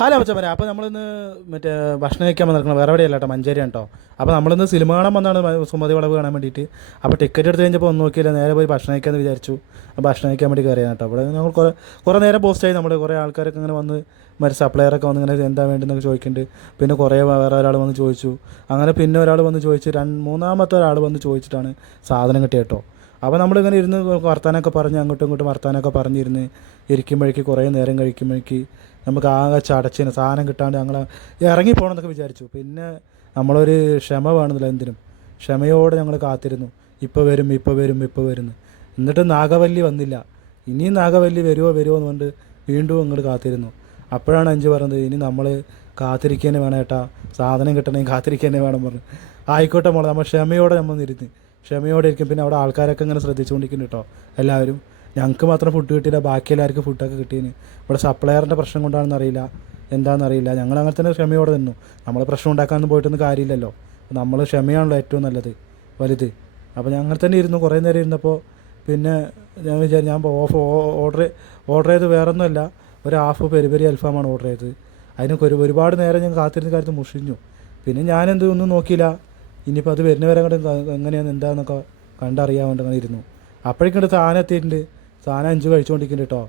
Hello മച്ചമ്മരെ അപ്പോൾ നമ്മളിന്ന് മറ്റേ ഭക്ഷണം കഴിക്കാൻ വന്നിരിക്കണം വേറെ എവിടെയല്ല കേട്ടോ മഞ്ചേരി കേട്ടോ. അപ്പോൾ നമ്മളിന്ന് സിനിമ കാണാൻ വന്നാണ് സുമതി വളവ് കാണാൻ വേണ്ടിയിട്ട്. അപ്പോൾ ടിക്കറ്റ് എടുത്ത് കഴിഞ്ഞപ്പോൾ ഒന്ന് നോക്കിയില്ല നേരെ പോയി ഭക്ഷണം കഴിക്കാമെന്ന് വിചാരിച്ചു. ഭക്ഷണം കഴിക്കാൻ വേണ്ടി കയറിയാണ് കേട്ടോ. അവിടെ ഞങ്ങൾ കുറേ കുറേ നേരം പോസ്റ്റായി നമ്മൾ കുറേ ആൾക്കാരൊക്കെ ഇങ്ങനെ വന്ന് മറ്റേ സപ്ലയറൊക്കെ വന്ന് ഇങ്ങനെ എന്താ വേണ്ടതെന്നൊക്കെ ചോദിക്കുന്നുണ്ട് പിന്നെ കുറേ വേറെ ഒരാൾ വന്ന് ചോദിച്ചു. അങ്ങനെ പിന്നെ ഒരാൾ വന്ന് ചോദിച്ചു രണ്ട് മൂന്നാമത്തെ ഒരാൾ വന്ന് ചോദിച്ചിട്ടാണ് സാധനം കിട്ടിയ കേട്ടോ. അപ്പോൾ നമ്മളിങ്ങനെ ഇരുന്ന് വർത്താനമൊക്കെ പറഞ്ഞ് അങ്ങോട്ടും ഇങ്ങോട്ടും വർത്താനമൊക്കെ പറഞ്ഞിരുന്ന് ഇരിക്കുമ്പോഴേക്ക് കുറേ നേരം കഴിക്കുമ്പോഴേക്ക് നമുക്ക് ആകെ ചടച്ചിന് സാധനം കിട്ടാണ്ട് ഞങ്ങൾ ഇറങ്ങി പോകണമെന്നൊക്കെ വിചാരിച്ചു. പിന്നെ നമ്മളൊരു ക്ഷമ വേണമെന്നില്ല എന്തിനും. ക്ഷമയോടെ ഞങ്ങൾ കാത്തിരുന്നു. ഇപ്പോൾ വരും ഇപ്പോൾ വരും ഇപ്പോൾ വരുന്നു. എന്നിട്ട് നാഗവല്ലി വന്നില്ല. ഇനിയും നാഗവല്ലി വരുമോ വരുമോ എന്ന് കൊണ്ട് വീണ്ടും അങ്ങോട്ട് കാത്തിരുന്നു. അപ്പോഴാണ് അഞ്ച് പറഞ്ഞത് ഇനി നമ്മൾ കാത്തിരിക്കാനേ വേണം ഏട്ടാ. സാധനം കിട്ടണമെങ്കിൽ കാത്തിരിക്കാനേ വേണം പറഞ്ഞു. ആയിക്കോട്ടെ മോളെ നമ്മൾ ക്ഷമയോടെ നമ്മൾ ഇരുന്ന് ക്ഷമയോടെ ഇരിക്കും പിന്നെ അവിടെ ആൾക്കാരൊക്കെ ഇങ്ങനെ ശ്രദ്ധിച്ചുകൊണ്ടിരിക്കുന്നു കേട്ടോ. എല്ലാവരും. ഞങ്ങൾക്ക് മാത്രം ഫുഡ് കിട്ടിയില്ല ബാക്കി എല്ലാവർക്കും ഫുഡൊക്കെ കിട്ടീന് ഇവിടെ സപ്ലയറിന്റെ പ്രശ്നം കൊണ്ടാണെന്ന് അറിയില്ല. എന്താണെന്നറിയില്ല ഞങ്ങൾ അങ്ങനെ തന്നെ ക്ഷമയോടെ നിന്നു. നമ്മൾ പ്രശ്നം ഉണ്ടാക്കാനൊന്നും പോയിട്ടൊന്നും കാര്യമില്ലല്ലോ. നമ്മൾ ക്ഷമയാണല്ലോ ഏറ്റവും നല്ലത് വലുത്. അപ്പോൾ ഞങ്ങൾ തന്നെ ഇരുന്നു കുറേ നേരം ഇരുന്നപ്പോൾ പിന്നെ ഞാൻ വിചാരിച്ചു ഞാൻ ഓഫ് ഓർഡർ ഓർഡർ ചെയ്ത് വേറൊന്നുമല്ല. ഒരു ഹാഫ് പെരി പെരി അൽഫാമാണ് ഓർഡർ ചെയ്തത്. അതിനൊക്കെ ഒരു ഒരുപാട് നേരം ഞാൻ കാത്തിരുന്ന കാര്യത്തിൽ മുഷിഞ്ഞു. പിന്നെ ഞാനെന്ത് ഒന്നും നോക്കിയില്ല. ഇനിയിപ്പോൾ അത് വരുന്ന വരെ അങ്ങോട്ട് എങ്ങനെയാണ് എന്താണെന്നൊക്കെ കണ്ടറിയാൻ വേണ്ടി അങ്ങനെ ഇരുന്നു. അപ്പോഴേക്കും സാധനം എത്തിയിട്ടുണ്ട്. സാധനം അഞ്ച് കഴിച്ചുകൊണ്ടിരിക്കുന്നുണ്ട് കേട്ടോ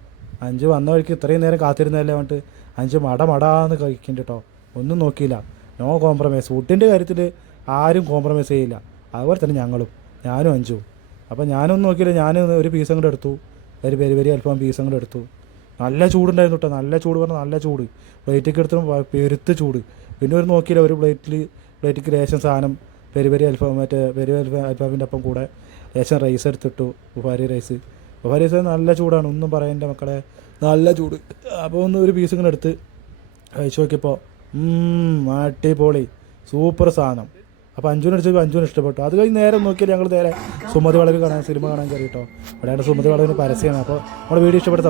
അഞ്ച് വന്ന വഴിക്ക് ഇത്രയും നേരം കാത്തിരുന്നതല്ലേ പറഞ്ഞിട്ട് അഞ്ച് മട മടാന്ന് കഴിക്കുന്നുണ്ട് കേട്ടോ ഒന്നും നോക്കിയില്ല. നോ കോംപ്രമൈസ് ഫുഡിന്റെ കാര്യത്തിൽ ആരും കോംപ്രമൈസ് ചെയ്യില്ല. അതുപോലെ തന്നെ ഞങ്ങളും. ഞാനും അഞ്ചും. അപ്പോൾ ഞാനൊന്നും നോക്കിയില്ല. ഞാൻ ഒരു പീസ് അങ്ങോട്ട് എടുത്തു. ഒരു പെരി പെരി അല്പം പീസ് അങ്ങോട്ട് എടുത്തു. നല്ല ചൂടുണ്ടായിരുന്നു കേട്ടോ നല്ല ചൂട് പറഞ്ഞാൽ നല്ല ചൂട്. പ്ലേറ്റൊക്കെ എടുത്തും പെരുത്ത് ചൂട്. പിന്നെ ഒരു നോക്കിയില്ല. ഒരു പ്ലേറ്റിൽ പ്ലേറ്റിക്ക് ലേശം സാധനം പെരി പെരി അൽഫാം മറ്റേ പെരി അൽഫാ അൽഫാമിന്റെ ഒപ്പം കൂടെ ലേശം റൈസ് എടുത്തിട്ടു ബുഫാരി റൈസ് ബുഫാരി റൈസ് നല്ല ചൂടാണ് ഒന്നും പറയണ്ട മക്കളെ. നല്ല ചൂട്. അപ്പോൾ ഒന്ന് ഒരു പീസ് ഇങ്ങനെ എടുത്ത് കഴിച്ചു നോക്കിയപ്പോൾ അടിപൊളി. സൂപ്പർ സാധനം. അപ്പോൾ അഞ്ചുവിന് അടിച്ചപ്പോൾ അഞ്ചുവിന് ഇഷ്ടപ്പെട്ടു. അത് കഴിഞ്ഞ് നേരെ നോക്കിയാൽ ഞങ്ങൾ നേരെ സുമതി വളവ് കാണാൻ സിനിമ കാണാൻ കയറി കേട്ടോ അവിടെയാണ് സുമതി വളവിന് പരസ്യമാണ്. അപ്പോൾ നമ്മുടെ വീഡിയോ ഇഷ്ടപ്പെട്ട